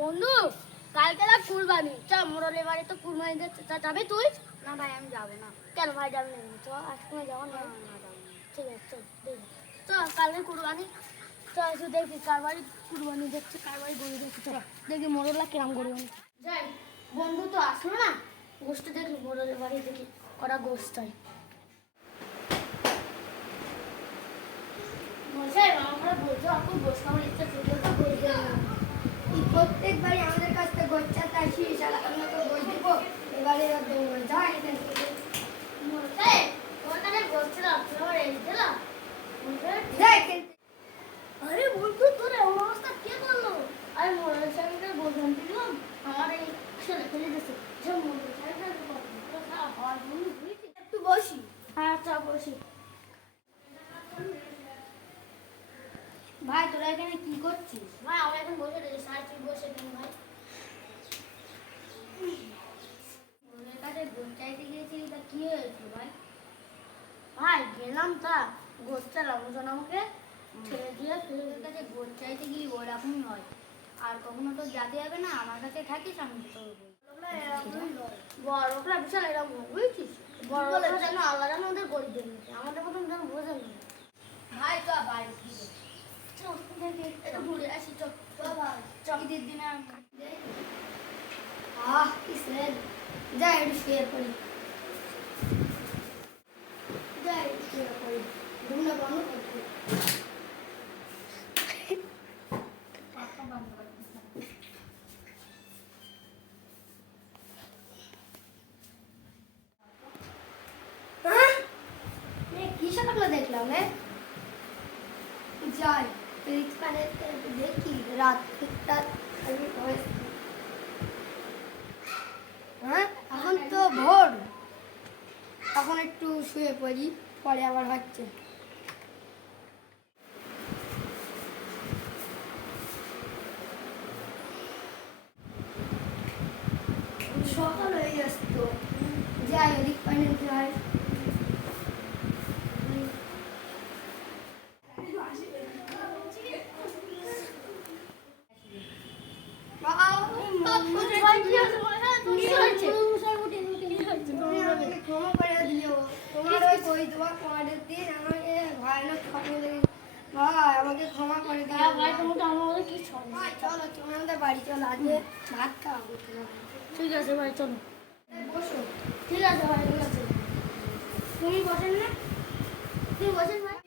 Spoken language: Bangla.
বন্ধু কালকে না কুরবানি, চ মোড়লের বাড়ি তো কুরবানি দিতে যাবি তুই? না ভাই আমি যাবো না। কেন ভাই যাবি না? চ আজকে যাবো না। ঠিক আছে চল দেখি। চ কালকে কুরবানি, চল তুই দেখবি কার বাড়ি কুরবানি দেখছি, কার বাড়ি গরু দেখছি। চল দেখি মোড়লা কিরাম গরু আনে। যাই, বন্ধু তো আসলো না, গোষ্ঠ দেখি মোড়লের বাড়ি দেখি ওরা গোষ্ঠ হয়। মশাই আমরা বলছো আপনি গোষ্ঠ খাওয়ার ইচ্ছা ছিল তো বলতে প্রত্যেকবারই আমাদের কাছ থেকে গোচ্ছা চাইছি, আমরা তো গোছ দিব। এবারে যাই মশাই তোমার কাছে গোষ্ঠ আপনার এই দিলাম। আরে বন্ধু তোর এমন অবস্থা কে করলো? আরে মোড়ল সাহেবকে বললাম দিলাম আমার এই ছেলে ফেলে দিচ্ছে। যে মোড়ল সাহেবকে হওয়ার জন্য বুঝেছি। একটু বসি। হ্যাঁ চা বসি। ভাই তোরা এখানে কি করছিস? ভাই আমরা এখন বসে রয়েছি, সাড়ে তুই বসে দিন ভাই। ওদের কাছে গোছ চাইতে গিয়েছিলি, তা কি হয়েছিল ভাই? ভাই গেলাম তা গোষ্ঠটা লোকজন আমাকে ছেড়ে দিয়ে ফেলে ওদের কাছে গোছ চাইতে গিয়ে ওরকমই হয়। আর কখনো তো যেতে হবে না, আমার কাছে থাকিস, আমি তোর বড়রা বিশাল এরকম বুঝছিস? বড়রা যেন আল্লাহ যেন ওদের গরিবদের মধ্যে আমাদের মতন যেন বোঝেন না। ভাই তো বাড়ি ফিরে চল দেখি একটু ঘুরে আসি। চল ভাই ঈদের দিনে যাই একটু শুয়ে পড়ি। যাই একটু শুয়ে পড়ি, ঘুমটা বন্ধ করতে। কি স্বপ্ন দেখলাম? যাই দেখি রাত হ্যাঁ এখন তো ভোর, এখন একটু শুয়ে পড়ি, পরে আবার হচ্ছে। সকাল হয়ে যাচ্ছে তো, যাই ওদিক পানি যাই। ক্ষমা করে দিও, তোমার ওই তোমার পরের দিন আমাকে ভয়ানক স্বপ্ন দেখে। ভাই আমাকে ক্ষমা করে দিও ভাই তোমাকে আমার কি ভাই। চলো তুমি আমাদের বাড়ি চলো, আজকে ভাত খাওয়াবো। ঠিক আছে ভাই চলো। বসো। ঠিক আছে ভাই ঠিক আছে। তুমি বসেন না? তুমি বসেন ভাই।